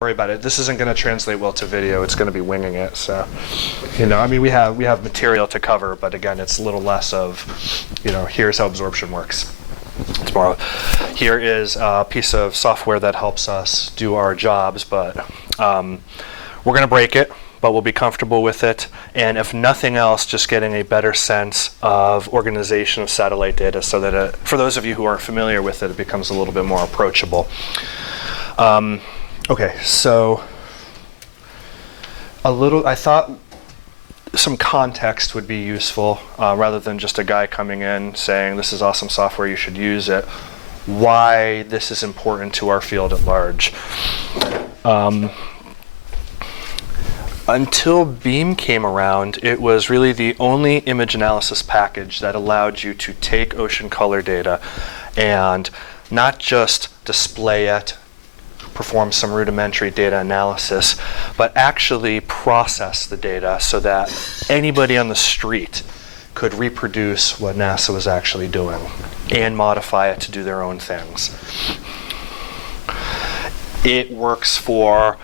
worry about it. This isn't going to translate well to video. It's going to be winging it. So, you know, I mean, we have material to cover, but again, it's a little less of, you know, here's how absorption works. It's more, here is a piece of software that helps us do our jobs, but we're going to break it, but we'll be comfortable with it. And if nothing else, just getting a better sense of organization of satellite data so that for those of you who aren't familiar with it, it becomes a little bit more approachable. Okay, so I thought some context would be useful rather than just a guy coming in saying, this is awesome software, you should use it, why this is important to our field at large. Until Beam came around, it was really the only image analysis package that allowed you to take ocean color data and not just display it, perform some rudimentary data analysis, but actually process the data so that anybody on the street could reproduce what NASA was actually doing and modify it to do their own things. It works for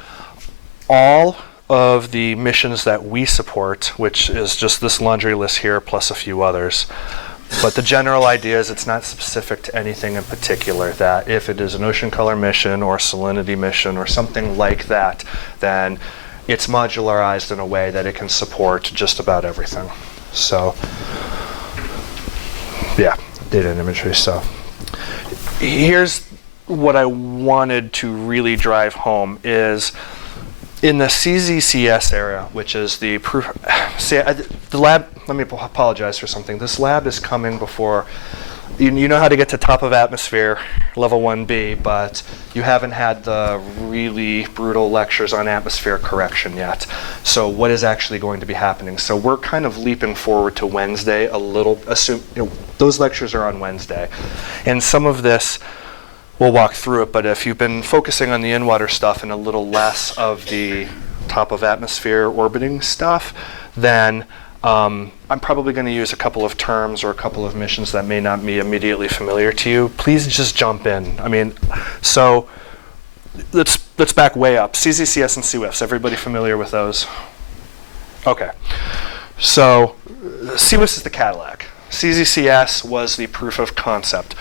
all of the missions that we support, which is just this laundry list here plus a few others. But the general idea is it's not specific to anything in particular, that if it is an ocean color mission or salinity mission or something like that, then it's modularized in a way that it can support just about everything. So, yeah, data and imagery. So here's what I wanted to really drive home is in the CZCS area, which is the proof, the lab, let me apologize for something. This lab is coming before, you know how to get to top of atmosphere, level 1B, but you haven't had the really brutal lectures on atmosphere correction yet. So what is actually going to be happening? So we're kind of leaping forward to Wednesday a little, those lectures are on Wednesday. And some of this, we'll walk through it, but if you've been focusing on the in-water stuff and a little less of the top of atmosphere orbiting stuff, then I'm probably going to use a couple of terms or a couple of missions that may not be immediately familiar to you. Please just jump in. I mean, so let's back way up. CZCS and CWIFs, everybody familiar with those? Okay. So CWIFs is the Cadillac. CZCS was the proof of concept.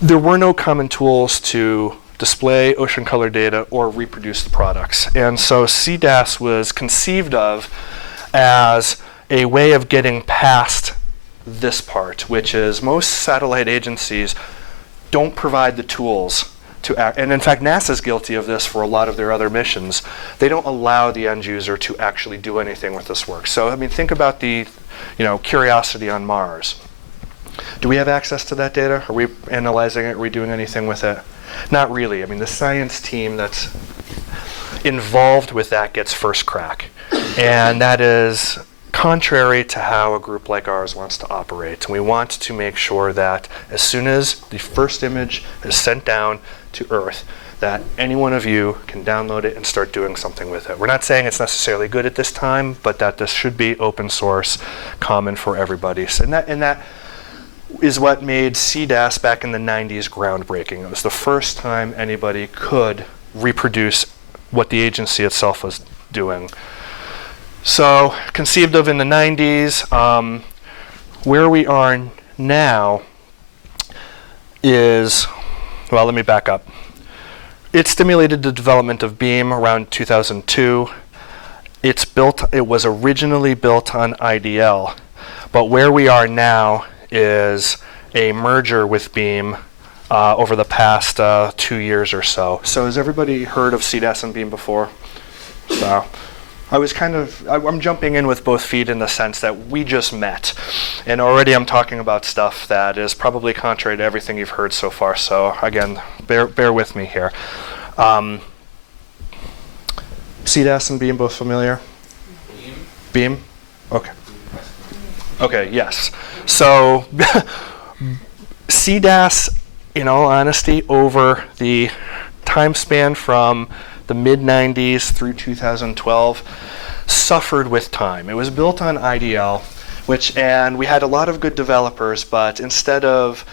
There were no common tools to display ocean color data or reproduce the products. And so SeedAss was conceived of as a way of getting past this part, which is most satellite agencies don't provide the tools to act. And in fact, NASA's guilty of this for a lot of their other missions. They don't allow the end user to actually do anything with this work. So I mean, think about the, Curiosity on Mars. Do we have access to that data? Are we analyzing it? Are we doing anything with it? Not really. I mean, the science team that's involved with that gets first crack. And that is contrary to how a group like ours wants to operate. And we want to make sure that as soon as the first image is sent down to Earth, that any one of you can download it and start doing something with it. We're not saying it's necessarily good at this time, but that this should be open source, common for everybody. So, and that is what made SeedAss back in the 90s groundbreaking. It was the first time anybody could reproduce what the agency itself was doing. So conceived of in the 90s, where we are now is, well, let me back up. It stimulated the development of Beam around 2002. It was originally built on IDL, but where we are now is a merger with Beam over the past 2 years or so. So has everybody heard of SeedAss and Beam before? So I'm jumping in with both feet in the sense that we just met. And already I'm talking about stuff that is probably contrary to everything you've heard so far. So again, bear with me here. SeedAss and Beam both familiar? Beam? Okay. Okay, yes. So SeedAss, in all honesty, over the time span from the mid-90s through 2012, suffered with time. It was built on IDL, and we had a lot of good developers, but instead of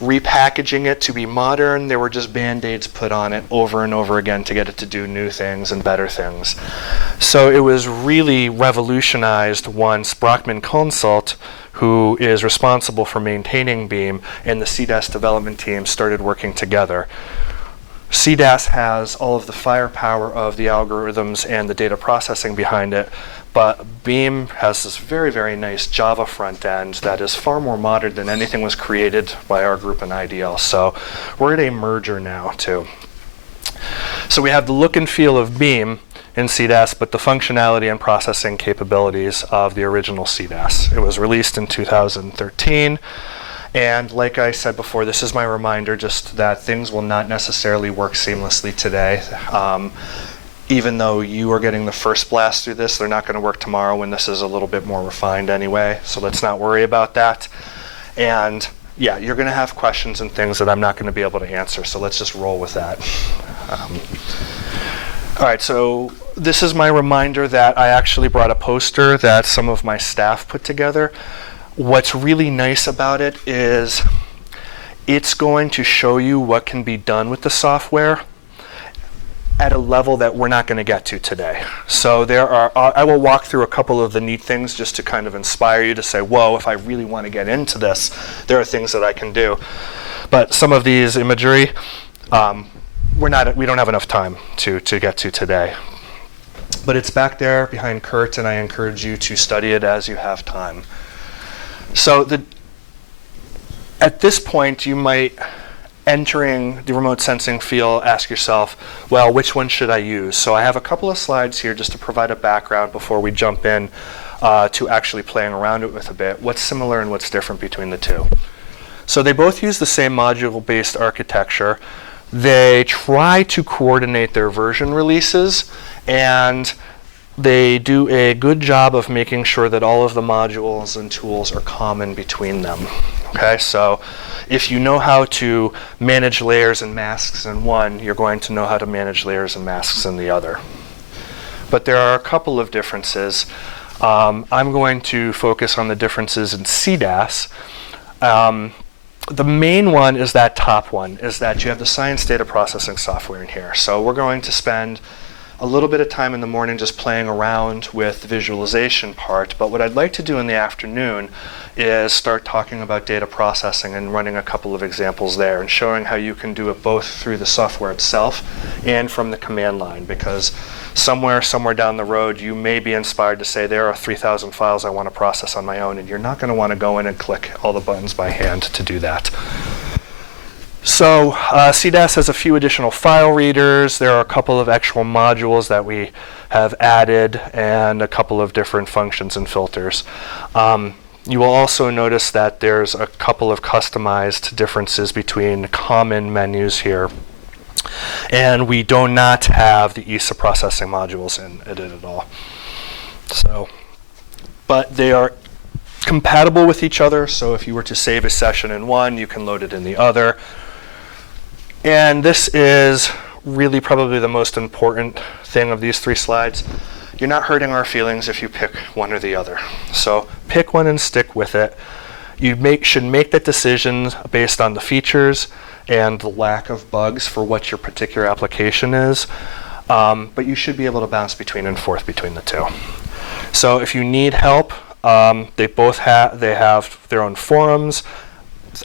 repackaging it to be modern. There were just band-aids put on it over and over again to get it to do new things and better things. So it was really revolutionized once Brockman Consult, who is responsible for maintaining Beam, and the SeedAss development team started working together. SeedAss has all of the firepower of the algorithms and the data processing behind it, but Beam has this very, very nice Java front end that is far more modern than anything was created by our group in IDL. So we're at a merger now, too. So we have the look and feel of Beam in SeedAss, but the functionality and processing capabilities of the original SeedAss. It was released in 2013. And like I said before, this is my reminder just that things will not necessarily work seamlessly today. Even though you are getting the first blast through this, they're not going to work tomorrow when this is a little bit more refined anyway. So let's not worry about that. And yeah, you're going to have questions and things that I'm not going to be able to answer. So let's just roll with that. All right, so this is my reminder that I actually brought a poster that some of my staff put together. What's really nice about it is it's going to show you what can be done with the software at a level that we're not going to get to today. So there are, I will walk through a couple of the neat things just to kind of inspire you to say, whoa, if I really want to get into this, there are things that I can do. But some of these imagery, we don't have enough time to get to today. But it's back there behind Kurt, and I encourage you to study it as you have time. So at this point, you might, entering the remote sensing field, ask yourself, well, which one should I use? So I have a couple of slides here just to provide a background before we jump in to actually playing around it with a bit. What's similar and what's different between the two? So they both use the same module-based architecture. They try to coordinate their version releases, and they do a good job of making sure that all of the modules and tools are common between them. Okay, so if you know how to manage layers and masks in one, you're going to know how to manage layers and masks in the other. But there are a couple of differences. I'm going to focus on the differences in SeedAss. The main one is that top one, is that you have the science data processing software in here. So we're going to spend a little bit of time in the morning just playing around with the visualization part, but what I'd like to do in the afternoon is start talking about data processing and running a couple of examples there and showing how you can do it both through the software itself and from the command line, because somewhere down the road you may be inspired to say there are 3,000 files I want to process on my own, and you're not going to want to go in and click all the buttons by hand to do that. So SeedAss has a few additional file readers. There are a couple of actual modules that we have added and a couple of different functions and filters. You will also notice that there's a couple of customized differences between common menus here. And we do not have the ESA processing modules in it at all. So, but they are compatible with each other. So if you were to save a session in one, you can load it in the other. And this is really probably the most important thing of these 3 slides. You're not hurting our feelings if you pick one or the other. So pick one and stick with it. You should make that decision based on the features and the lack of bugs for what your particular application is. But you should be able to bounce between and forth between the two. So if you need help, they have their own forums.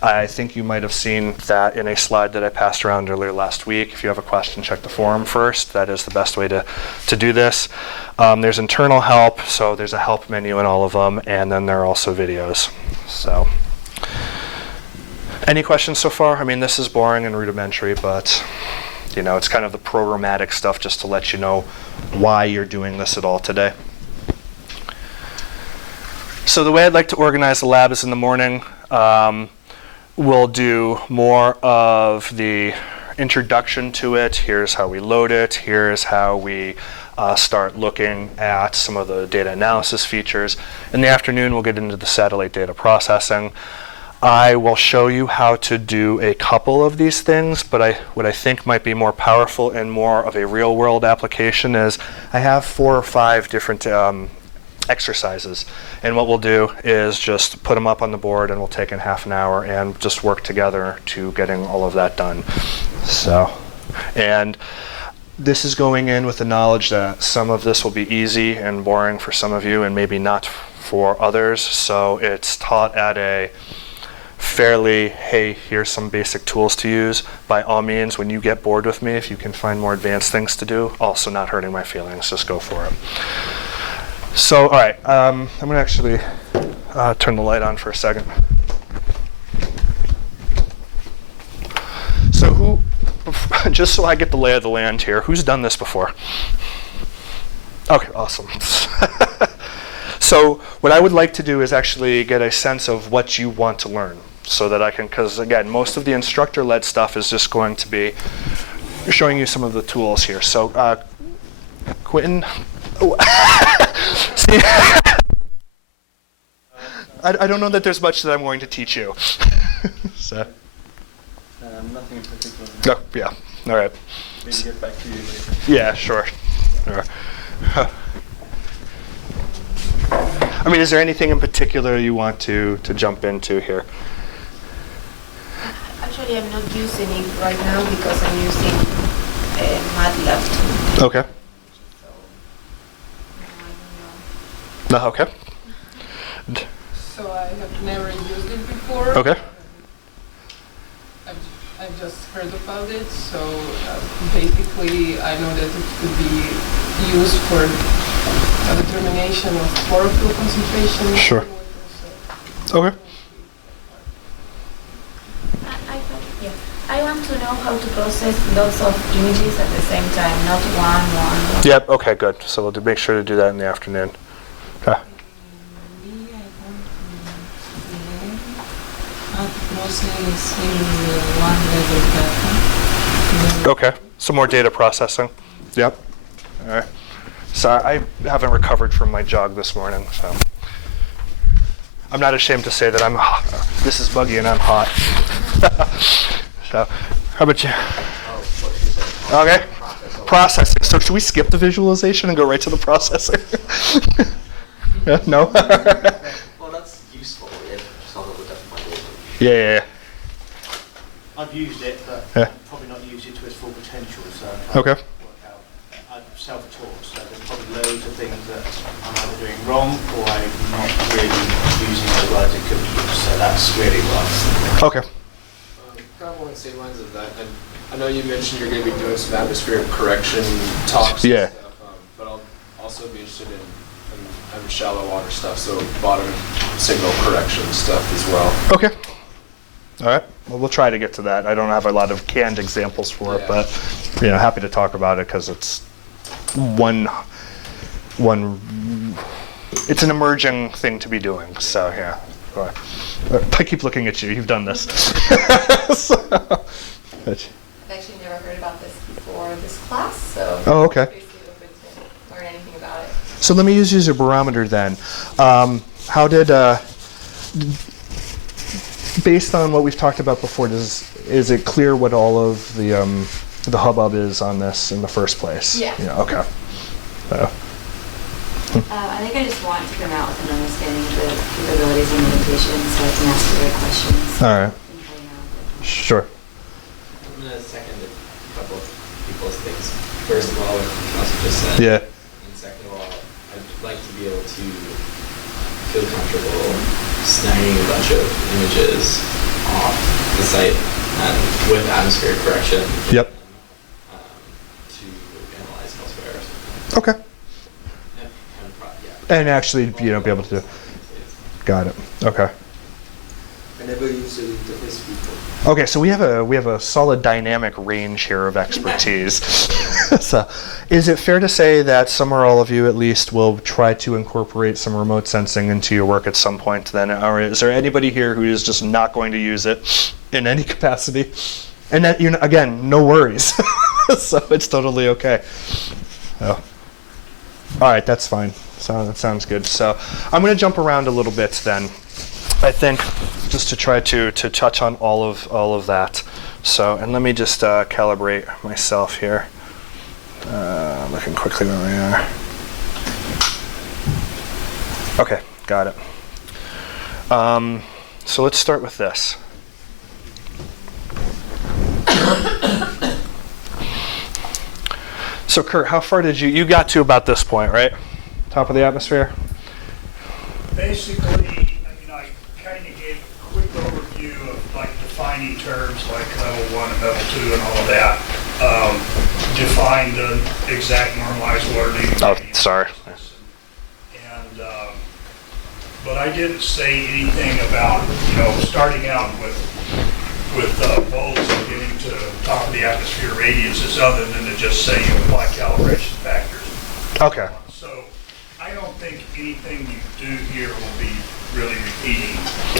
I think you might have seen that in a slide that I passed around earlier last week. If you have a question, check the forum first. That is the best way to do this. There's internal help, so there's a help menu in all of them, and then there are also videos. So, any questions so far? I mean, this is boring and rudimentary, but you know, it's kind of the programmatic stuff just to let you know why you're doing this at all today. So the way I'd like to organize the lab is in the morning. We'll do more of the introduction to it. Here's how we load it. Here's how we start looking at some of the data analysis features. In the afternoon, we'll get into the satellite data processing. I will show you how to do a couple of these things, but what I think might be more powerful and more of a real-world application is I have 4 or 5 different exercises. And what we'll do is just put them up on the board, and we'll take in half an hour and just work together to getting all of that done. So, and this is going in with the knowledge that some of this will be easy and boring for some of you and maybe not for others. So it's taught at a fairly, hey, here's some basic tools to use. By all means, when you get bored with me, if you can find more advanced things to do, also not hurting my feelings, just go for it. So, all right, I'm going to actually turn the light on for a second. So who, just so I get the lay of the land here, who's done this before? Okay, awesome. So what I would like to do is actually get a sense of what you want to learn, so that I can, because again, most of the instructor-led stuff is just going to be showing you some of the tools here. So Quentin, see, I don't know that there's much that I'm going to teach you. So. Nothing in particular. Oh, yeah, all right. Maybe get back to you later. Yeah, sure. I mean, is there anything in particular you want to jump into here? Actually, I'm not using it right now because I'm using MATLAB. Okay. So, I don't know. No, okay. So I have never used it before. Okay. I've just heard about it, so basically I know that it could be used for a determination of chlorophyll concentration. Sure. Okay. I want to know how to process lots of images at the same time, not one. Yep, okay, good. So we'll make sure to do that in the afternoon. Okay. Okay, some more data processing. Yep. All right. So I haven't recovered from my jog this morning, so I'm not ashamed to say that I'm hot. This is buggy and I'm hot. So, how about you? Okay. Processing. So should we skip the visualization and go right to the processing? Yeah, no? Well, that's useful. Yeah, just have a look at my data. Yeah. I've used it, but Yeah. probably not used it to its full potential. So Okay. work out. I'm self-taught, so there's probably loads of things that I'm either doing wrong or I'm not really using it as well as it could be. So that's really what. Okay. Kind of along the same lines of that, and I know you mentioned you're going to be doing some atmospheric correction talks Yeah. and stuff, but I'll also be interested in shallow water stuff, so bottom signal correction stuff as well. Okay. All right. Well, we'll try to get to that. I don't have a lot of canned examples for it, Yeah. but happy to talk about it because it's it's an emerging thing to be doing. So yeah. All right. I keep looking at you. You've done this. So, I've actually never heard about this before this class, so Oh, okay. basically open to learn anything about it. So let me use you as a barometer then. How did, based on what we've talked about before, is it clear what all of the hubbub is on this in the first place? Yeah. Okay. I think I just want to come out with an understanding of the capabilities and limitations so I can ask the right questions. All right. and play out. Sure. I'm going to second a couple of people's things. First of all, what Kelsey just said. Yeah. And second of all, I'd like to be able to feel comfortable snagging a bunch of images off the site with atmospheric correction. Yep. To analyze elsewhere. Okay. Yeah. And actually, be able to do. Got it. Okay. I never used to interface before. Okay, so we have a solid dynamic range here of expertise. So, is it fair to say that some or all of you at least will try to incorporate some remote sensing into your work at some point then? Or is there anybody here who is just not going to use it in any capacity? And that, again, no worries. So it's totally okay. Oh. All right, that's fine. So that sounds good. So I'm going to jump around a little bit then. I think just to try to touch on all of that. So, and let me just calibrate myself here. Looking quickly where we are. Okay, got it. So let's start with this. So Kurt, how far did you got to about this point, right? Top of the atmosphere? Basically, I kind of gave a quick overview of like defining terms like level 1 and level 2 and all of that. Define the exact normalized water leaving. Oh, sorry. And, but I didn't say anything about, starting out with bolts and getting to top of the atmosphere radiuses other than to just say you apply calibration factors. Okay. So I don't think anything you do here will be really repeating.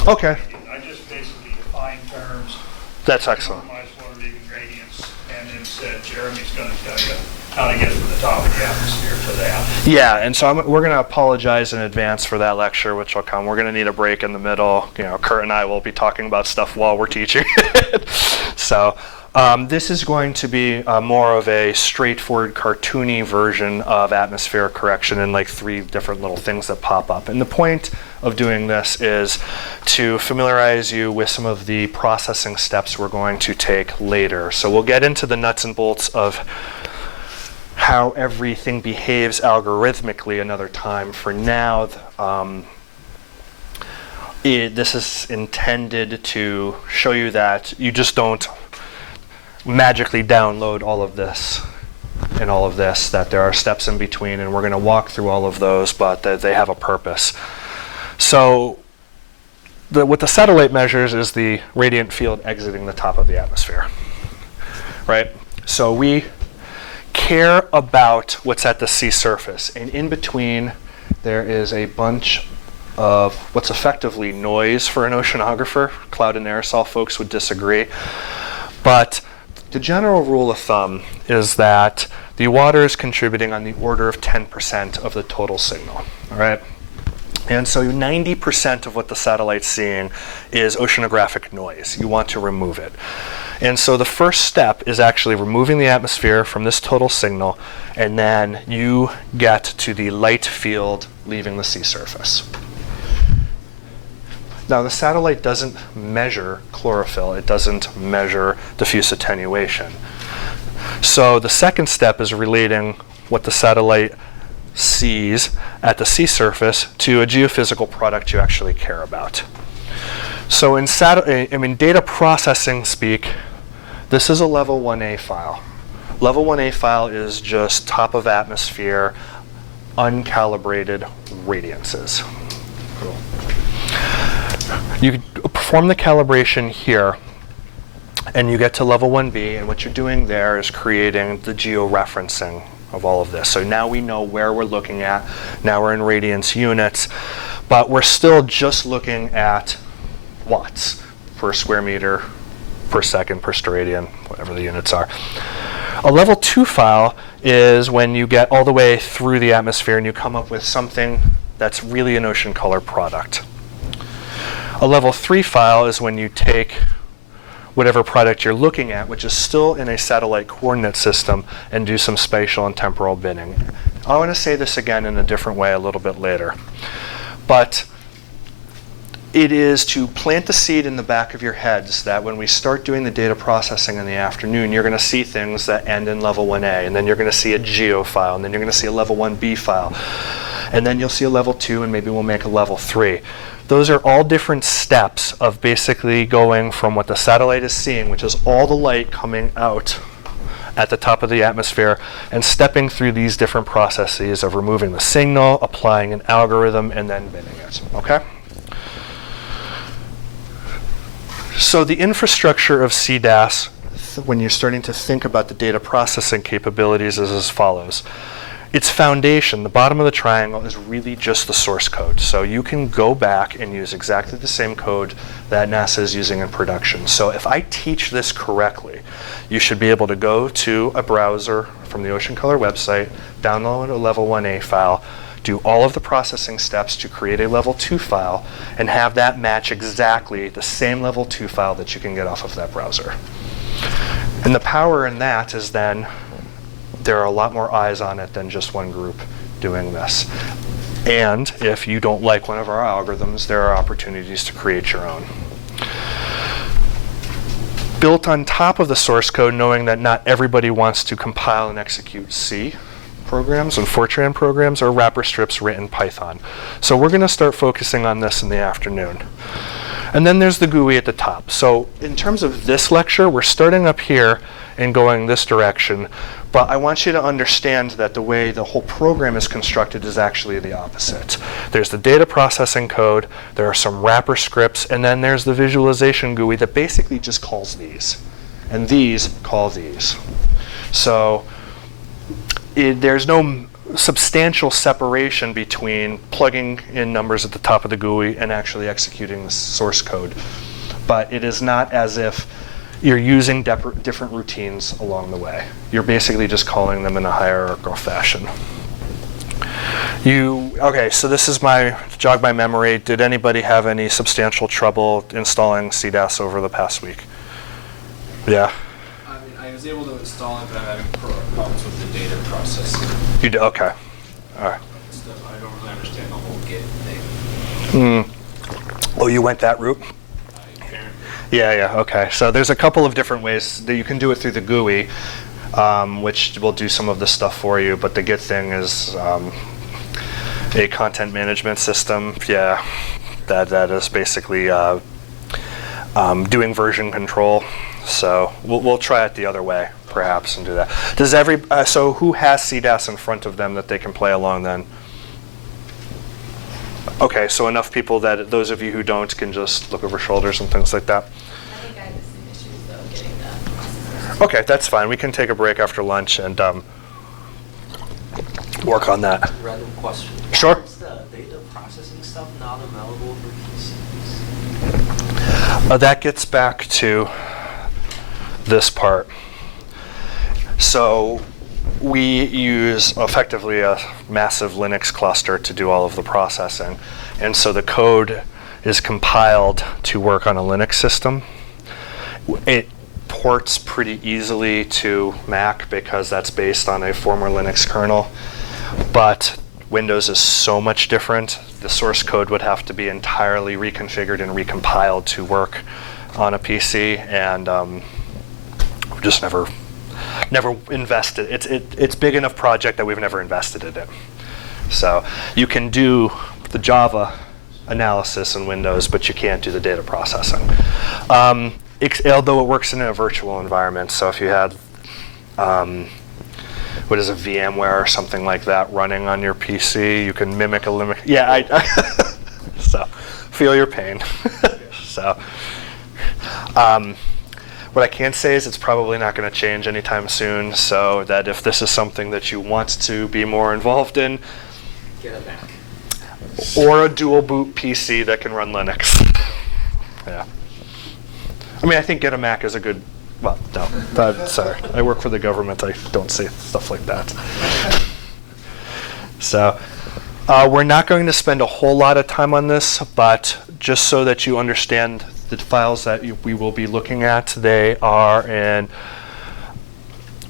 Okay. I just basically defined terms. That's excellent. Normalized water leaving gradients, and then said Jeremy's going to tell you how to get from the top of the atmosphere to that. Yeah, and so we're going to apologize in advance for that lecture, which will come. We're going to need a break in the middle. Kurt and I will be talking about stuff while we're teaching. So this is going to be more of a straightforward, cartoony version of atmospheric correction and like 3 different little things that pop up. And the point of doing this is to familiarize you with some of the processing steps we're going to take later. So we'll get into the nuts and bolts of how everything behaves algorithmically another time. For now, this is intended to show you that you just don't magically download all of this and all of this, that there are steps in between, and we're going to walk through all of those, but that they have a purpose. So what the satellite measures is the radiant field exiting the top of the atmosphere, right? So we care about what's at the sea surface, and in between there is a bunch of what's effectively noise for an oceanographer. Cloud and aerosol folks would disagree, but the general rule of thumb is that the water is contributing on the order of 10% of the total signal, all right? And so 90% of what the satellite's seeing is oceanographic noise. You want to remove it. And so the first step is actually removing the atmosphere from this total signal, and then you get to the light field leaving the sea surface. Now, the satellite doesn't measure chlorophyll. It doesn't measure diffuse attenuation. So the second step is relating what the satellite sees at the sea surface to a geophysical product you actually care about. So in data processing speak, this is a level 1A file. Level 1A file is just top of atmosphere, uncalibrated radiances. Cool. You perform the calibration here, and you get to level 1B, and what you're doing there is creating the georeferencing of all of this. So now we know where we're looking at. Now we're in radiance units, but we're still just looking at watts per square meter, per second, per steradian, whatever the units are. A level 2 file is when you get all the way through the atmosphere and you come up with something that's really an ocean color product. A level 3 file is when you take whatever product you're looking at, which is still in a satellite coordinate system, and do some spatial and temporal binning. I want to say this again in a different way a little bit later. But it is to plant the seed in the back of your heads that when we start doing the data processing in the afternoon, you're going to see things that end in level 1A, and then you're going to see a geo file, and then you're going to see a level 1B file, and then you'll see a level 2, and maybe we'll make a level 3. Those are all different steps of basically going from what the satellite is seeing, which is all the light coming out at the top of the atmosphere, and stepping through these different processes of removing the signal, applying an algorithm, and then binning it, okay? So the infrastructure of SeedAss, when you're starting to think about the data processing capabilities, is as follows. Its foundation, the bottom of the triangle, is really just the source code. So you can go back and use exactly the same code that NASA is using in production. So if I teach this correctly, you should be able to go to a browser from the Ocean Color website, download a level 1A file, do all of the processing steps to create a level 2 file, and have that match exactly the same level 2 file that you can get off of that browser. And the power in that is then there are a lot more eyes on it than just one group doing this. And if you don't like one of our algorithms, there are opportunities to create your own. Built on top of the source code, knowing that not everybody wants to compile and execute C programs and Fortran programs, or wrapper strips written in Python. So we're going to start focusing on this in the afternoon. And then there's the GUI at the top. So in terms of this lecture, we're starting up here and going this direction. But I want you to understand that the way the whole program is constructed is actually the opposite. There's the data processing code, there are some wrapper scripts, and then there's the visualization GUI that basically just calls these. And these call these. So there's no substantial separation between plugging in numbers at the top of the GUI and actually executing the source code. But it is not as if you're using different routines along the way. You're basically just calling them in a hierarchical fashion. Okay, so this is to jog my memory. Did anybody have any substantial trouble installing SeedAss over the past week? Yeah? I mean, I was able to install it, but I'm having problems with the data processing You did? Okay. All right. stuff. I don't really understand the whole Git thing. Oh, you went that route? Yeah, okay. So there's a couple of different ways that you can do it through the GUI, which will do some of this stuff for you, but the Git thing is a content management system. Yeah, that is basically doing version control. So we'll try it the other way, perhaps, and do that. So who has SeedAss in front of them that they can play along then? Okay, so enough people that those of you who don't can just look over shoulders and things like that. I think I had the same issues though, getting the process. Okay, that's fine. We can take a break after lunch and work on that. Random question. Sure. Why is the data processing stuff not available for PCs? That gets back to this part. So we use effectively a massive Linux cluster to do all of the processing. And so the code is compiled to work on a Linux system. It ports pretty easily to Mac because that's based on a former Linux kernel. But Windows is so much different. The source code would have to be entirely reconfigured and recompiled to work on a PC, and we've just never invested. It's big enough project that we've never invested in it. So you can do the Java analysis in Windows, but you can't do the data processing. Although it works in a virtual environment. So if you had what is a VMware or something like that running on your PC, you can mimic a Linux. Yeah, so feel your pain. So. What I can say is it's probably not going to change anytime soon, so that if this is something that you want to be more involved in, Get a Mac. or a dual boot PC that can run Linux. Yeah. I mean, I think Get a Mac is a good, well, no, sorry. I work for the government. I don't say stuff like that. So we're not going to spend a whole lot of time on this, but just so that you understand the files that we will be looking at, they are in,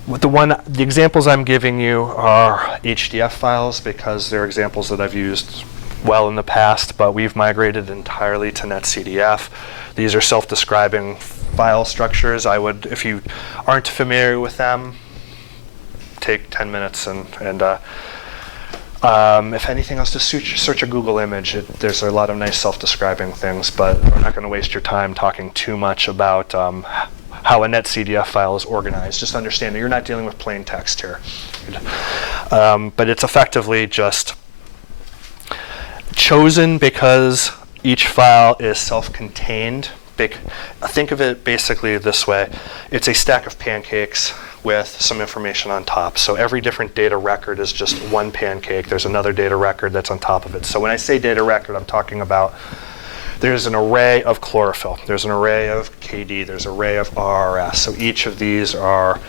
the examples I'm giving you are HDF files because they're examples that I've used well in the past, but we've migrated entirely to NetCDF. These are self-describing file structures. I would, if you aren't familiar with them, take 10 minutes and if anything else, just search a Google image. There's a lot of nice self-describing things, but we're not going to waste your time talking too much about how a NetCDF file is organized. Just understand that you're not dealing with plain text here. But it's effectively just chosen because each file is self-contained. Think of it basically this way. It's a stack of pancakes with some information on top. So every different data record is just one pancake. There's another data record that's on top of it. So when I say data record, I'm talking about there's an array of chlorophyll. There's an array of KD. There's an array of RRS. So each of these are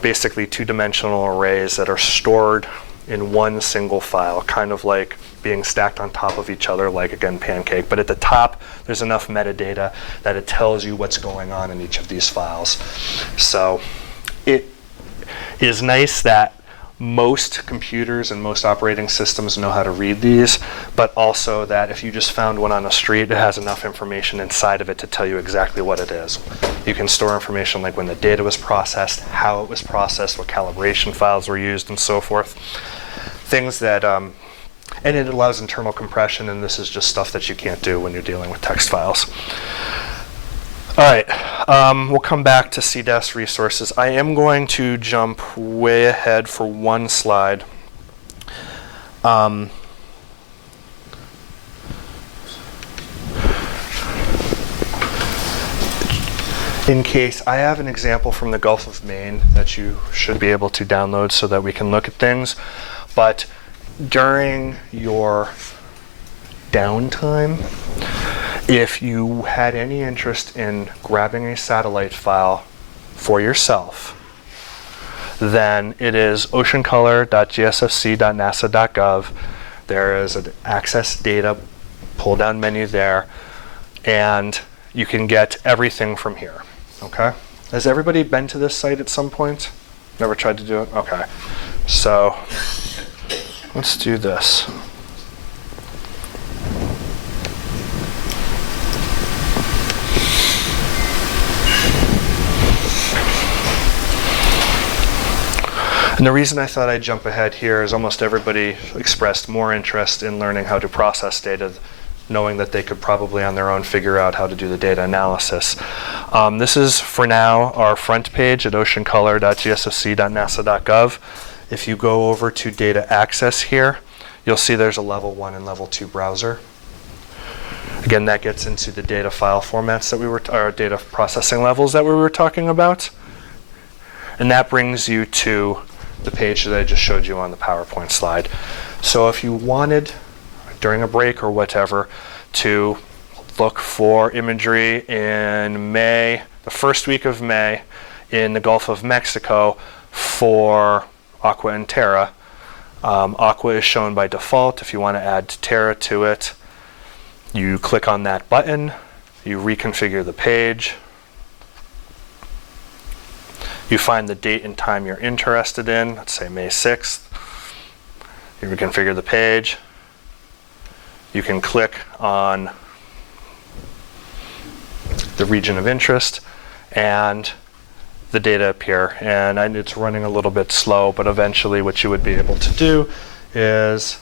basically two-dimensional arrays that are stored in one single file, kind of like being stacked on top of each other, like, again, pancake. But at the top, there's enough metadata that it tells you what's going on in each of these files. So it is nice that most computers and most operating systems know how to read these, but also that if you just found one on the street, it has enough information inside of it to tell you exactly what it is. You can store information like when the data was processed, how it was processed, what calibration files were used, and so forth. Things that, and it allows internal compression, and this is just stuff that you can't do when you're dealing with text files. All right, we'll come back to SeedAss resources. I am going to jump way ahead for one slide. In case, I have an example from the Gulf of Maine that you should be able to download so that we can look at things. But during your downtime, if you had any interest in grabbing a satellite file for yourself, then it is oceancolor.gsfc.nasa.gov. There is an access data pull-down menu there, and you can get everything from here. Okay? Has everybody been to this site at some point? Never tried to do it? Okay. So let's do this. And the reason I thought I'd jump ahead here is almost everybody expressed more interest in learning how to process data, knowing that they could probably on their own figure out how to do the data analysis. This is, for now, our front page at oceancolor.gsfc.nasa.gov. If you go over to data access here, you'll see there's a level 1 and level 2 browser. Again, that gets into the data file formats that we were, or data processing levels that we were talking about. And that brings you to the page that I just showed you on the PowerPoint slide. So if you wanted, during a break or whatever, to look for imagery in May, the first week of May, in the Gulf of Mexico for Aqua and Terra, Aqua is shown by default. If you want to add Terra to it, you click on that button, you reconfigure the page, you find the date and time you're interested in, let's say May 6th. You reconfigure the page. You can click on the region of interest and the data appear. And it's running a little bit slow, but eventually what you would be able to do is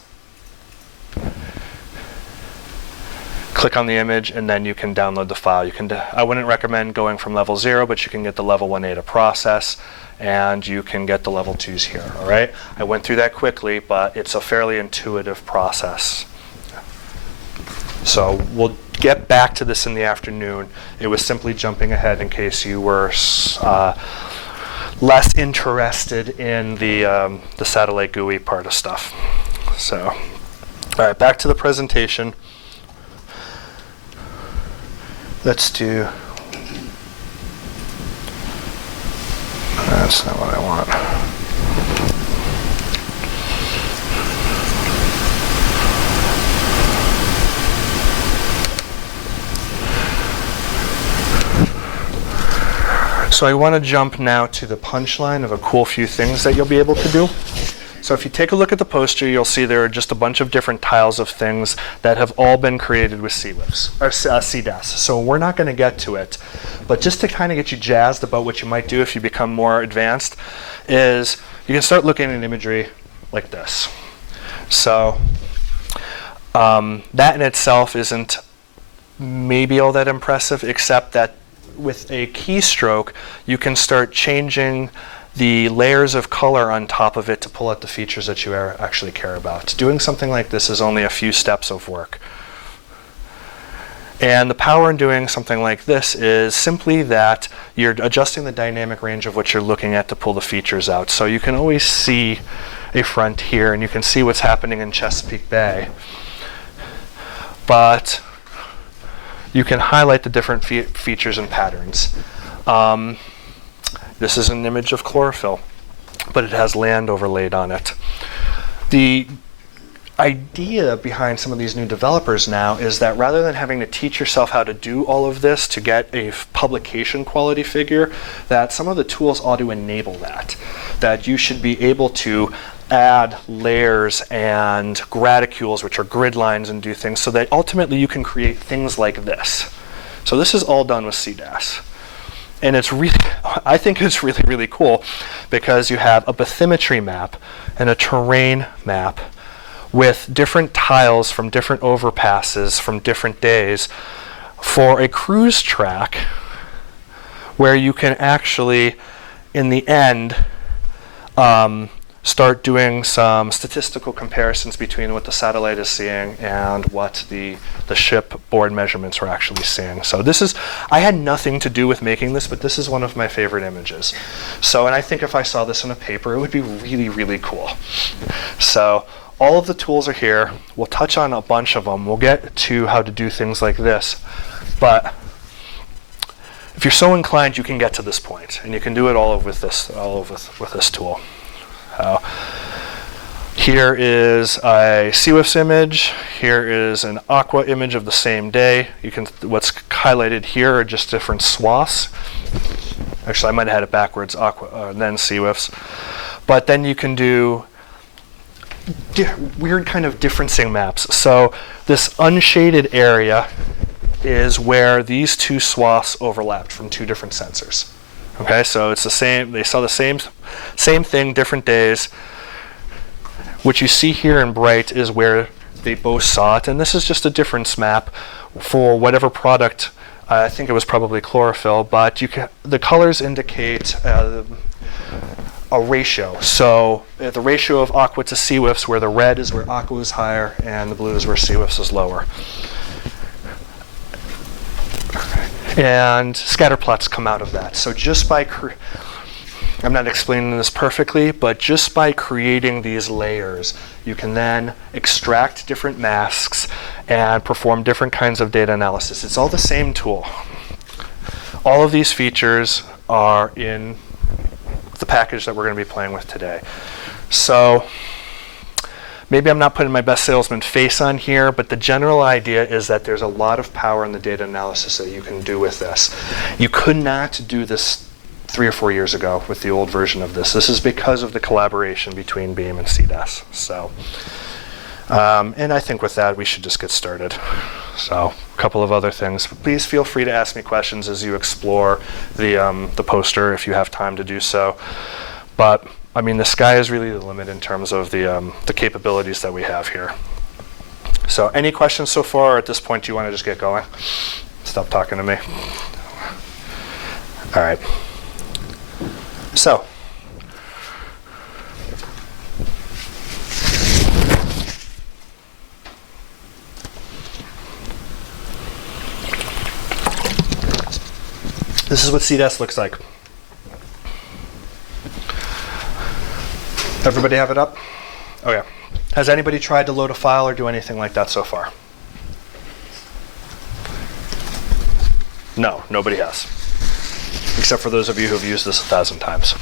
click on the image, and then you can download the file. You can. I wouldn't recommend going from level 0, but you can get the level 1A to process, and you can get the level 2s here. All right. I went through that quickly, but it's a fairly intuitive process. So we'll get back to this in the afternoon. It was simply jumping ahead in case you were less interested in the satellite GUI part of stuff. So, all right, back to the presentation. Let's do, that's not what I want. So I want to jump now to the punchline of a cool few things that you'll be able to do. So if you take a look at the poster, you'll see there are just a bunch of different tiles of things that have all been created with SeedAss. So we're not going to get to it, but just to kind of get you jazzed about what you might do if you become more advanced, is you can start looking at imagery like this. So that in itself isn't maybe all that impressive, except that with a keystroke, you can start changing the layers of color on top of it to pull out the features that you actually care about. Doing something like this is only a few steps of work. And the power in doing something like this is simply that you're adjusting the dynamic range of what you're looking at to pull the features out. So you can always see a front here, and you can see what's happening in Chesapeake Bay. But you can highlight the different features and patterns. This is an image of chlorophyll, but it has land overlaid on it. The idea behind some of these new developers now is that rather than having to teach yourself how to do all of this to get a publication quality figure, that some of the tools ought to enable that. That you should be able to add layers and gradicules, which are grid lines, and do things so that ultimately you can create things like this. So this is all done with SeedAss. And it's really, I think it's really, really cool because you have a bathymetry map and a terrain map with different tiles from different overpasses from different days for a cruise track where you can actually, in the end, start doing some statistical comparisons between what the satellite is seeing and what the shipboard measurements are actually seeing. So this is, I had nothing to do with making this, but this is one of my favorite images. So, and I think if I saw this in a paper, it would be really, really cool. So all of the tools are here. We'll touch on a bunch of them. We'll get to how to do things like this. But if you're so inclined, you can get to this point, and you can do it all with this tool. Here is a CWIFS image. Here is an aqua image of the same day. You can, what's highlighted here are just different swaths. Actually, I might have had it backwards, aqua, then CWIFS. But then you can do weird kind of differencing maps. So this unshaded area is where these two swaths overlapped from two different sensors. Okay, so it's the same, they saw the same thing, different days. What you see here in bright is where they both saw it, and this is just a difference map for whatever product. I think it was probably chlorophyll, but you can, the colors indicate a ratio. So the ratio of aqua to CWIFS, where the red is where aqua is higher and the blue is where CWIFS is lower. And scatter plots come out of that. So just by, I'm not explaining this perfectly, but just by creating these layers, you can then extract different masks and perform different kinds of data analysis. It's all the same tool. All of these features are in the package that we're going to be playing with today. So maybe I'm not putting my best salesman face on here, but the general idea is that there's a lot of power in the data analysis that you can do with this. You could not do this 3 or 4 years ago with the old version of this. This is because of the collaboration between Beam and SeedAss. So, and I think with that, we should just get started. So, a couple of other things. Please feel free to ask me questions as you explore the poster if you have time to do so. But I mean, the sky is really the limit in terms of the capabilities that we have here. So any questions so far, or at this point do you want to just get going? Stop talking to me. All right. So, this is what SeedAss looks like. Everybody have it up? Okay. Has anybody tried to load a file or do anything like that so far? No, nobody has. Except for those of you who have used this 1,000 times.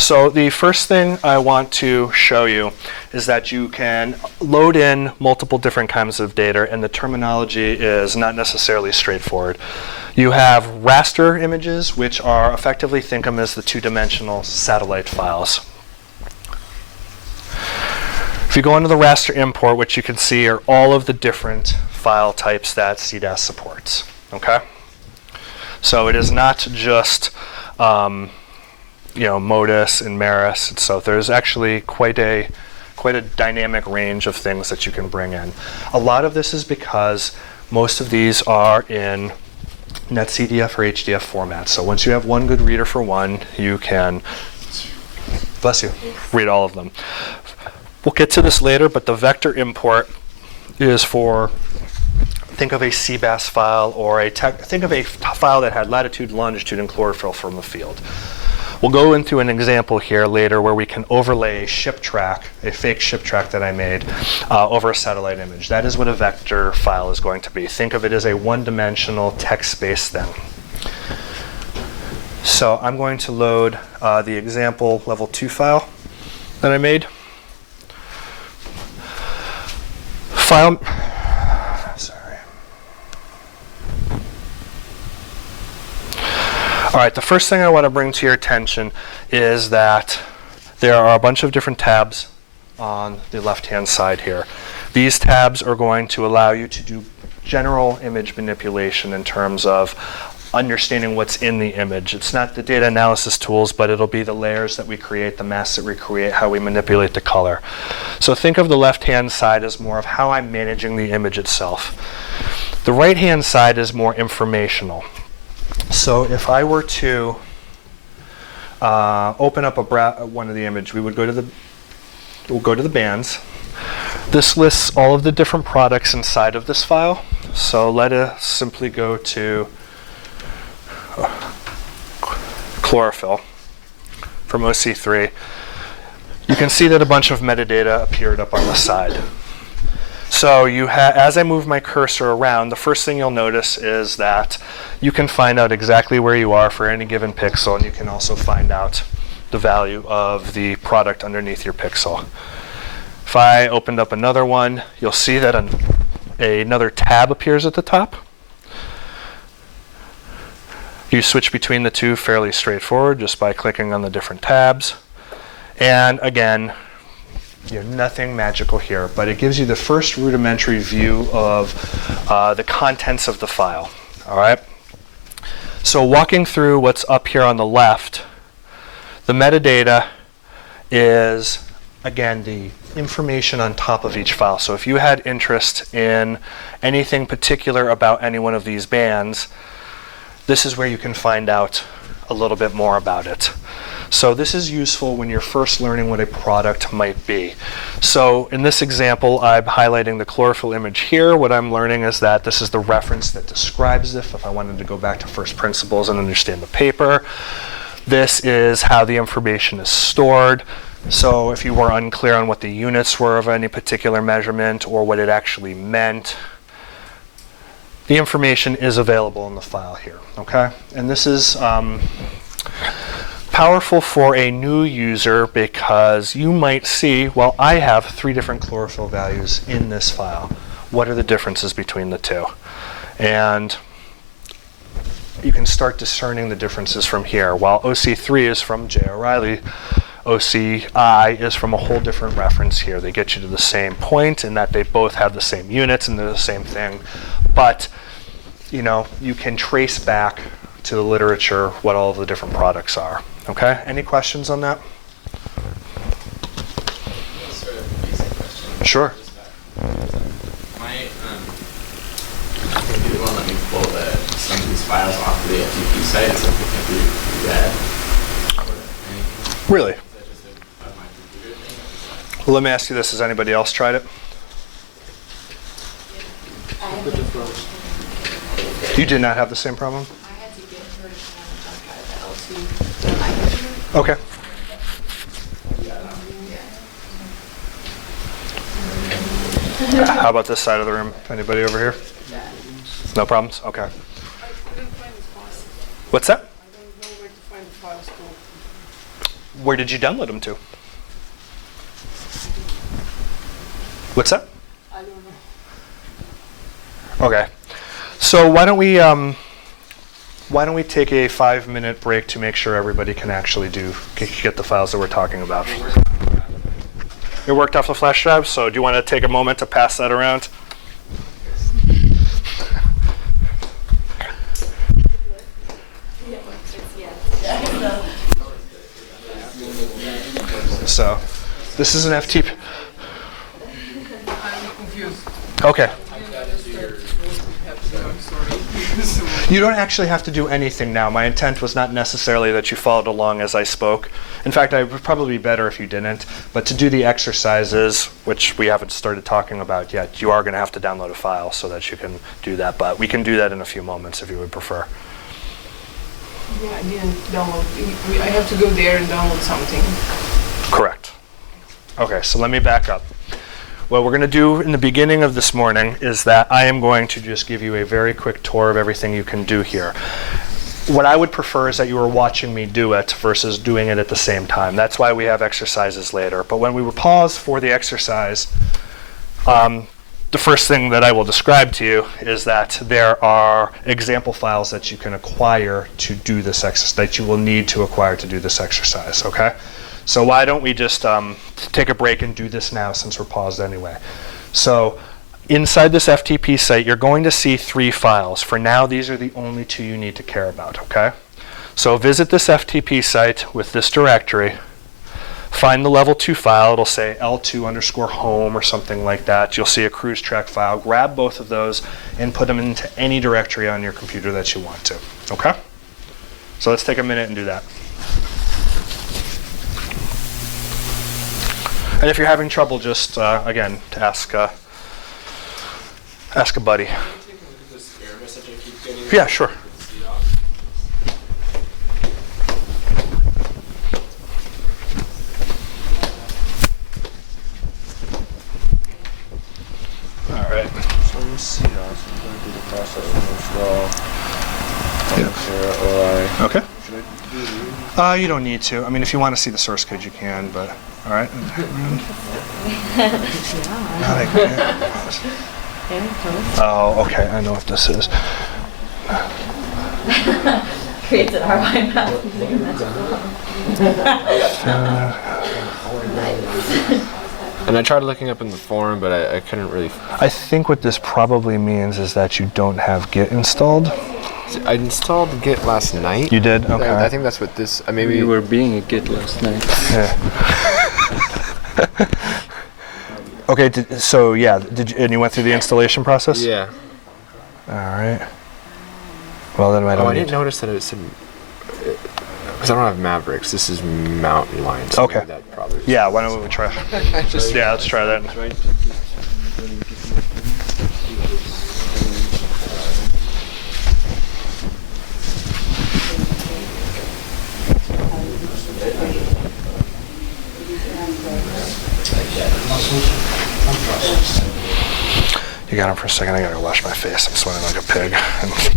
So the first thing I want to show you is that you can load in multiple different kinds of data, and the terminology is not necessarily straightforward. You have raster images, which are effectively, think of them as the two-dimensional satellite files. If you go into the raster import, what you can see are all of the different file types that SeedAss supports. Okay, so it is not just Modus and Maris. So there's actually quite a dynamic range of things that you can bring in. A lot of this is because most of these are in NetCDF or HDF format. So once you have one good reader for one, you can, bless you, read all of them. We'll get to this later, but the vector import is for, think of a CBAS file or think of a file that had latitude, longitude, and chlorophyll from the field. We'll go into an example here later where we can overlay a ship track, a fake ship track that I made, over a satellite image. That is what a vector file is going to be. Think of it as a one-dimensional text-based thing. So I'm going to load the example level 2 file that I made. File. Sorry. All right, the first thing I want to bring to your attention is that there are a bunch of different tabs on the left-hand side here. These tabs are going to allow you to do general image manipulation in terms of understanding what's in the image. It's not the data analysis tools, but it'll be the layers that we create, the masks that we create, how we manipulate the color. So think of the left-hand side as more of how I'm managing the image itself. The right-hand side is more informational. So if I were to open up one of the image, we'll go to the bands. This lists all of the different products inside of this file. So let us simply go to chlorophyll from OC3. You can see that a bunch of metadata appeared up on the side. So as I move my cursor around, the first thing you'll notice is that you can find out exactly where you are for any given pixel, and you can also find out the value of the product underneath your pixel. If I opened up another one, you'll see that another tab appears at the top. You switch between the two fairly straightforward just by clicking on the different tabs. And again, nothing magical here, but it gives you the first rudimentary view of the contents of the file. All right. So walking through what's up here on the left, the metadata is, again, the information on top of each file. So if you had interest in anything particular about any one of these bands, this is where you can find out a little bit more about it. So this is useful when you're first learning what a product might be. So in this example, I'm highlighting the chlorophyll image here. What I'm learning is that this is the reference that describes it. If I wanted to go back to first principles and understand the paper, this is how the information is stored. So if you were unclear on what the units were of any particular measurement or what it actually meant, the information is available in the file here, okay? And this is powerful for a new user because you might see, well, I have 3 different chlorophyll values in this file. What are the differences between the two? And you can start discerning the differences from here. While OC3 is from J. O'Reilly, OCI is from a whole different reference here. They get you to the same point in that they both have the same units and they're the same thing. But you can trace back to the literature what all of the different products are. Okay? Any questions on that? Sort of a basic question. Sure. If you won't let me pull some of these files off of the FTP site, it's something that we read or anything. Really? Is that just my computer thing? Well, let me ask you this. Has anybody else tried it? You did not have the same problem? I had to get her to try the L2. Okay. How about this side of the room? Anybody over here? No problems? Okay. I couldn't find the files. What's that? I don't know where to find the files to. Where did you download them to? What's that? I don't know. Okay. So why don't we take a 5-minute break to make sure everybody can actually get the files that we're talking about. It worked off the flash drive, so do you want to take a moment to pass that around? So this is an FTP. I'm confused. Okay. I'm sorry. You don't actually have to do anything now. My intent was not necessarily that you followed along as I spoke. In fact, it would probably be better if you didn't. But to do the exercises, which we haven't started talking about yet, you are going to have to download a file so that you can do that. But we can do that in a few moments if you would prefer. Yeah, I didn't download. I have to go there and download something. Correct. Okay, so let me back up. What we're going to do in the beginning of this morning is that I am going to just give you a very quick tour of everything you can do here. what I would prefer is that you were watching me do it versus doing it at the same time. That's why we have exercises later. But when we were paused for the exercise, the first thing that I will describe to you is that there are example files that you can acquire to do this exercise, that you will need to acquire to do this exercise, okay? So why don't we just take a break and do this now since we're paused anyway. So inside this FTP site, you're going to see 3 files. For now, these are the only 2 you need to care about, okay? So visit this FTP site with this directory. Find the level 2 file. It'll say L2_home or something like that. You'll see a cruise track file. Grab both of those and put them into any directory on your computer that you want to, okay? So let's take a minute and do that. And if you're having trouble, just, again, ask a buddy. Can you take a look at this error message I keep getting? Yeah, sure. All right. So let me see that. So I'm going to do the process from install. Okay. Should I do these? You don't need to. I mean, if you want to see the source code, you can, but all right. Oh, okay. I know what this is. Creates an RY map using a magic And I tried looking up in the forum, but I couldn't really. I think what this probably means is that you don't have Git installed. I installed Git last night. You did? Okay. I think that's what this. Maybe You were being a Git last night. Yeah. Okay. So yeah, and you went through the installation process? Yeah. All right. Well, then I don't I need didn't notice that it said. Because I don't have Mavericks. This is Mountain Lion. So Okay. maybe that probably. Yeah. Why don't we try? Yeah, let's try that. You got him for a second. I gotta go wash my face. I'm sweating like a pig. All right.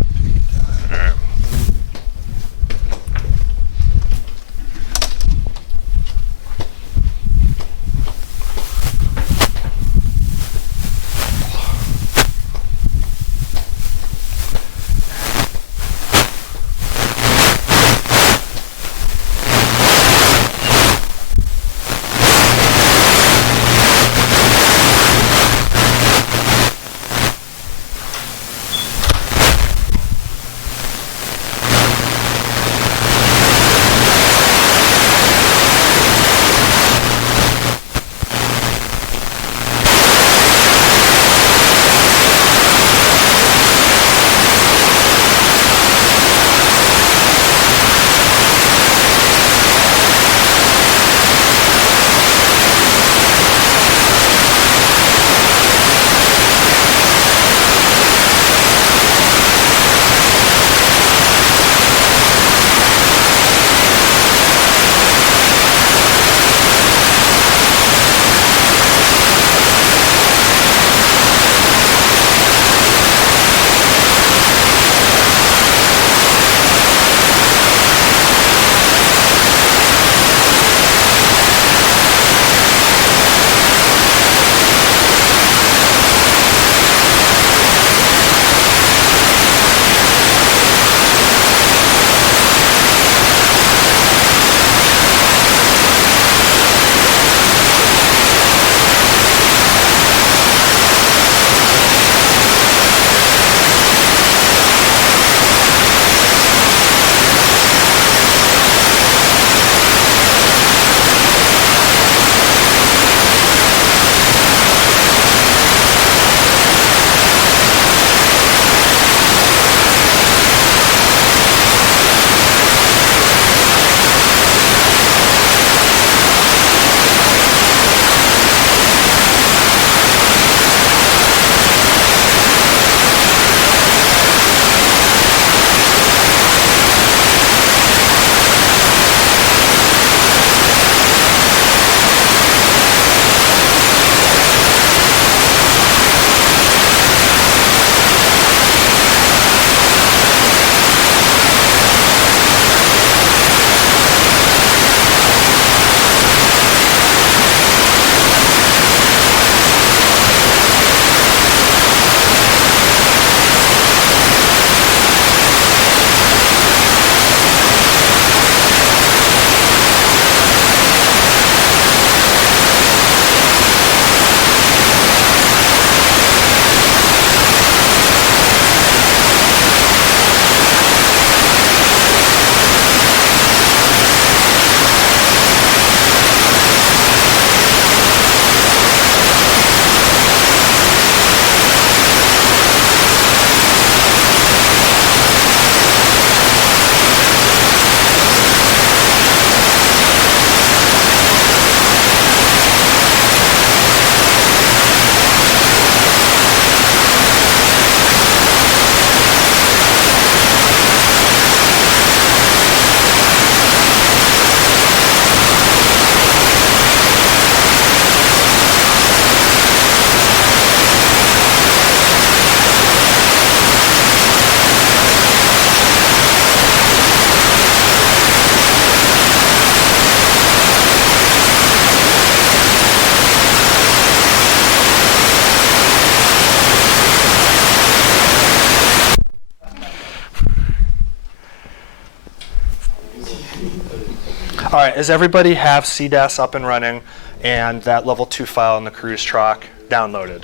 right, does everybody have SeedAss up and running and that level 2 file in the cruise truck downloaded?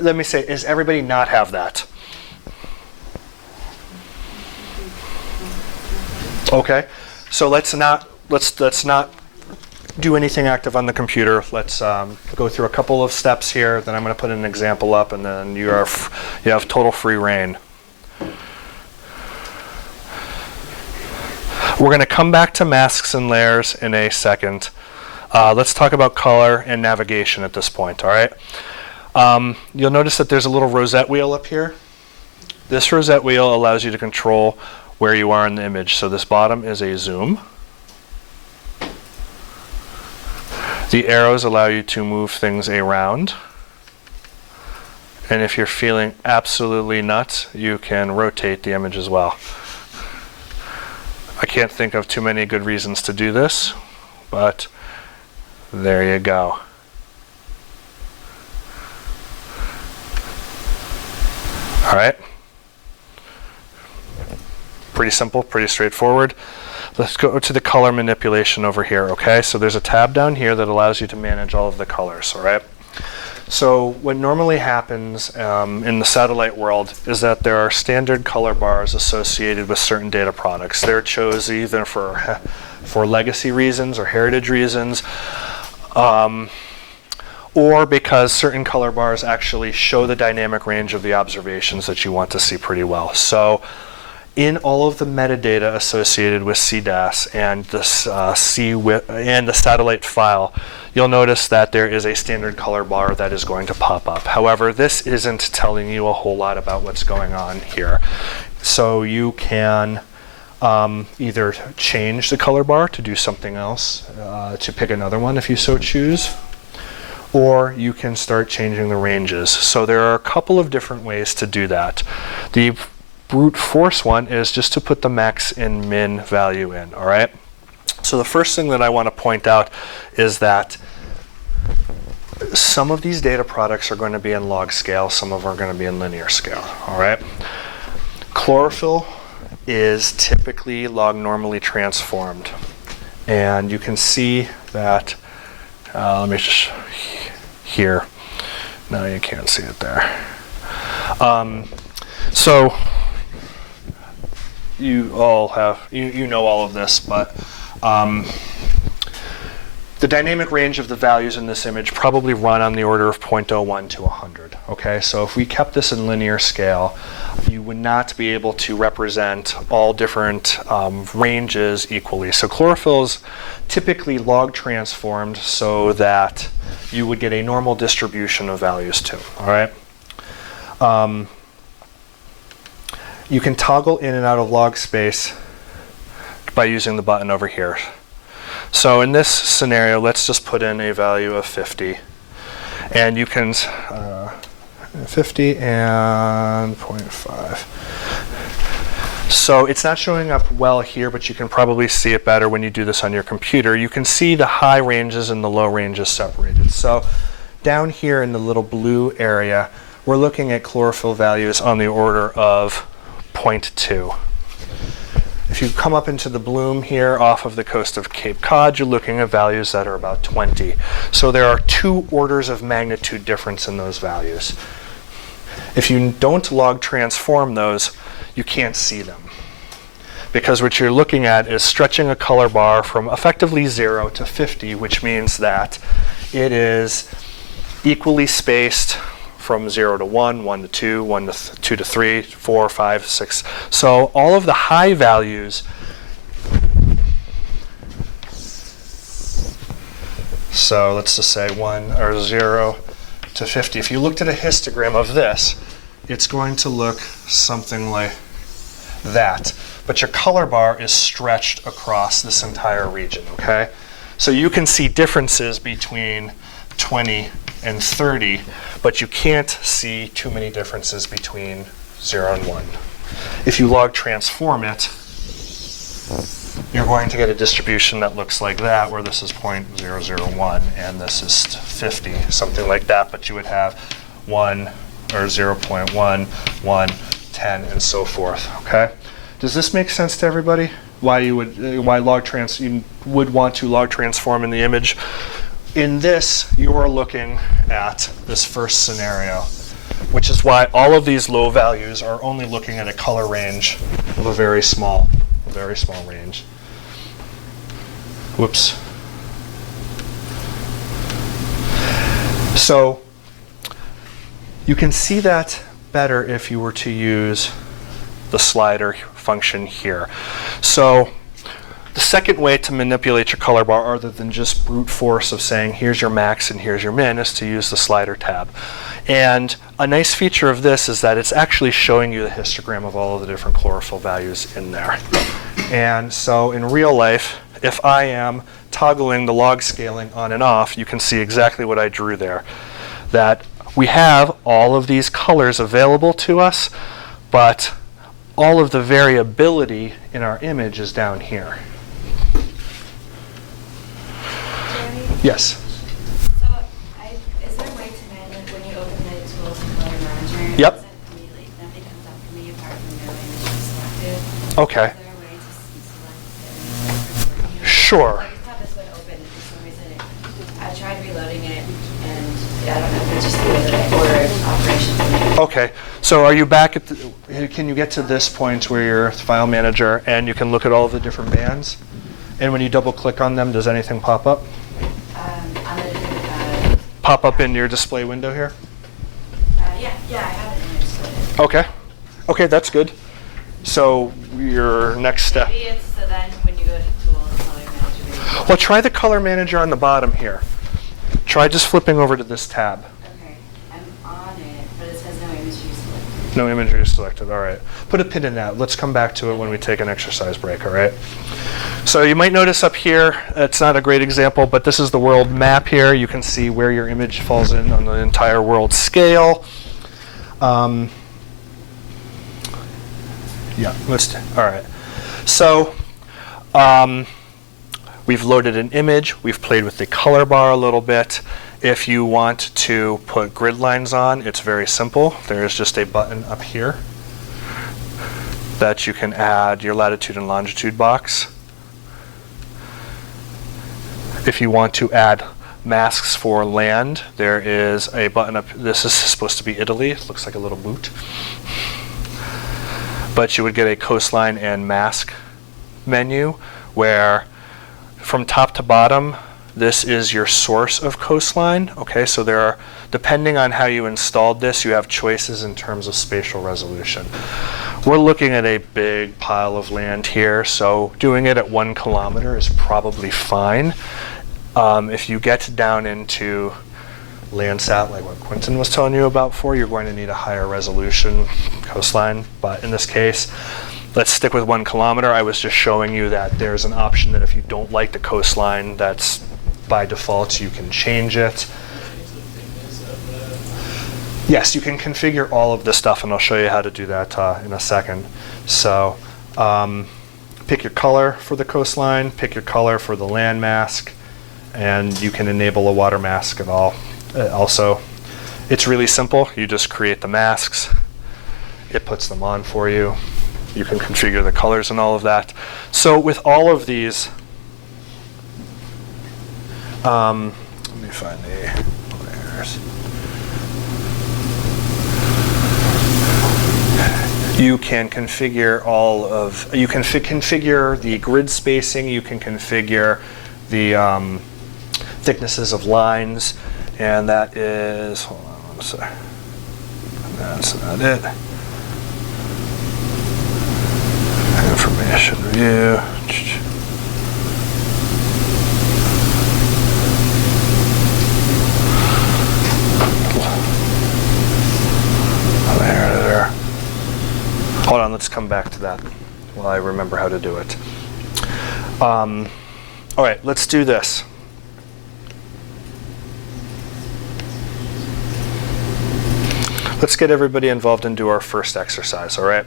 Let me say, does everybody not have that? Okay, so let's not do anything active on the computer. Let's go through a couple of steps here. Then I'm going to put an example up, and then you have total free reign. We're going to come back to masks and layers in a second. Let's talk about color and navigation at this point. All right. You'll notice that there's a little rosette wheel up here. This rosette wheel allows you to control where you are in the image. So this bottom is a zoom. The arrows allow you to move things around. And if you're feeling absolutely nuts, you can rotate the image as well. I can't think of too many good reasons to do this, but there you go. All right. Pretty simple, pretty straightforward. Let's go to the color manipulation over here, okay? So there's a tab down here that allows you to manage all of the colors, all right? So what normally happens in the satellite world is that there are standard color bars associated with certain data products. They're chosen either for legacy reasons or heritage reasons, or because certain color bars actually show the dynamic range of the observations that you want to see pretty well. So in all of the metadata associated with SeedAss and the satellite file, you'll notice that there is a standard color bar that is going to pop up. However, this isn't telling you a whole lot about what's going on here. So you can either change the color bar to do something else, to pick another one if you so choose, or you can start changing the ranges. So there are a couple of different ways to do that. The brute force one is just to put the max and min value in, all right? So the first thing that I want to point out is that some of these data products are going to be in log scale, some of them are going to be in linear scale, all right? Chlorophyll is typically log normally transformed. And you can see that, let me just, here. No, you can't see it there. So you all have, you know all of this, but the dynamic range of the values in this image probably run on the order of 0.01 to 100. Okay, so if we kept this in linear scale, you would not be able to represent all different ranges equally. So chlorophyll is typically log transformed so that you would get a normal distribution of values too. All right. You can toggle in and out of log space by using the button over here. So in this scenario, let's just put in a value of 50. And you can, 50 and 0.5. So it's not showing up well here, but you can probably see it better when you do this on your computer. You can see the high ranges and the low ranges separated. So down here in the little blue area, we're looking at chlorophyll values on the order of 0.2. If you come up into the bloom here off of the coast of Cape Cod, you're looking at values that are about 20. So there are 2 orders of magnitude difference in those values. If you don't log transform those, you can't see them. Because what you're looking at is stretching a color bar from effectively 0 to 50, which means that it is equally spaced from 0 to 1, 1 to 2, 1 to 2 to 3, 4, 5, 6. So all of the high values, so let's just say 1 or 0 to 50. If you looked at a histogram of this, it's going to look something like that. But your color bar is stretched across this entire region, okay? So you can see differences between 20 and 30, but you can't see too many differences between 0 and 1. If you log transform it, you're going to get a distribution that looks like that, where this is 0.001 and this is 50, something like that, but you would have 1 or 0.1, 1, 10, and so forth, okay? Does this make sense to everybody? why you would want to log transform in the image. In this, you are looking at this first scenario, which is why all of these low values are only looking at a color range of a very small range. Whoops. So you can see that better if you were to use the slider function here. So the second way to manipulate your color bar, other than just brute force of saying here's your max and here's your min, is to use the slider tab. And a nice feature of this is that it's actually showing you the histogram of all of the different chlorophyll values in there. And so in real life, if I am toggling the log scaling on and off, you can see exactly what I drew there. That we have all of these colors available to us, but all of the variability in our image is down here. Jeremy? Yes? So, is there a way to manage when you open the tools in Color Manager? Yep. It doesn't really, like, nothing comes up for me apart from no image is selected. Okay. Is there a way to select the image? Sure. I just have this one open, and for some reason, I tried reloading it, and I don't know if it's just the way that I ordered operations. Okay, so are you back at the, can you get to this point where you're file manager and you can look at all of the different bands? And when you double click on them, does anything pop up? On the different, Pop up in your display window here? yeah, I have an image split. Okay, okay, that's good. So your next step. Maybe it's so then when you go to tools, Color Manager. Well, try the color manager on the bottom here. Try just flipping over to this tab. Okay, I'm on it, but it says no imagery selected. No imagery selected, all right. Put a pin in that. Let's come back to it when we take an exercise break, all right? So you might notice up here, it's not a great example, but this is the world map here. You can see where your image falls in on the entire world scale. Yeah, all right. So we've loaded an image. We've played with the color bar a little bit. If you want to put grid lines on, it's very simple. There is just a button up here that you can add your latitude and longitude box. If you want to add masks for land, there is a button up. This is supposed to be Italy. It looks like a little boot. But you would get a coastline and mask menu where from top to bottom, this is your source of coastline. Okay, so there are, depending on how you installed this, you have choices in terms of spatial resolution. We're looking at a big pile of land here, so doing it at 1 kilometer is probably fine. If you get down into Landsat, like what Quentin was telling you about before, you're going to need a higher resolution coastline. But in this case, let's stick with 1 kilometer. I was just showing you that there's an option that if you don't like the coastline, that's by default, you can change it. Yes, you can configure all of this stuff, and I'll show you how to do that in a second. So pick your color for the coastline, pick your color for the land mask, and you can enable a water mask at all. Also, it's really simple. You just create the masks. It puts them on for you. You can configure the colors and all of that. So with all of these, let me find the layers. You can configure all of, you can configure the grid spacing, you can configure the thicknesses of lines, and that is, hold on one sec. That's not it. Information view. There. Hold on, let's come back to that while I remember how to do it. All right, let's do this. Let's get everybody involved and do our first exercise, all right?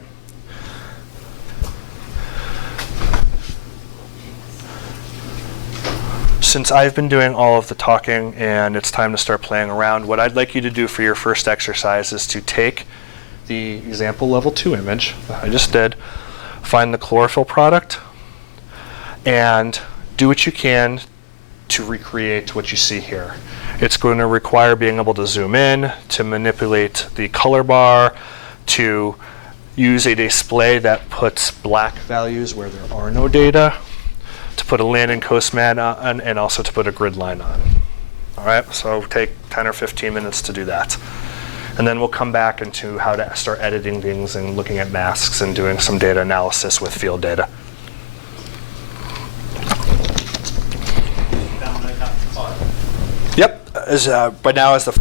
Since I've been doing all of the talking and it's time to start playing around, what I'd like you to do for your first exercise is to take the example level 2 image that I just did, find the chlorophyll product, and do what you can to recreate what you see here. It's going to require being able to zoom in, to manipulate the color bar, to use a display that puts black values where there are no data, to put a land and coast map on, and also to put a grid line on. All right, so take 10 or 15 minutes to do that. And then we'll come back into how to start editing things and looking at masks and doing some data analysis with field data. Download that file. Yep, by now is the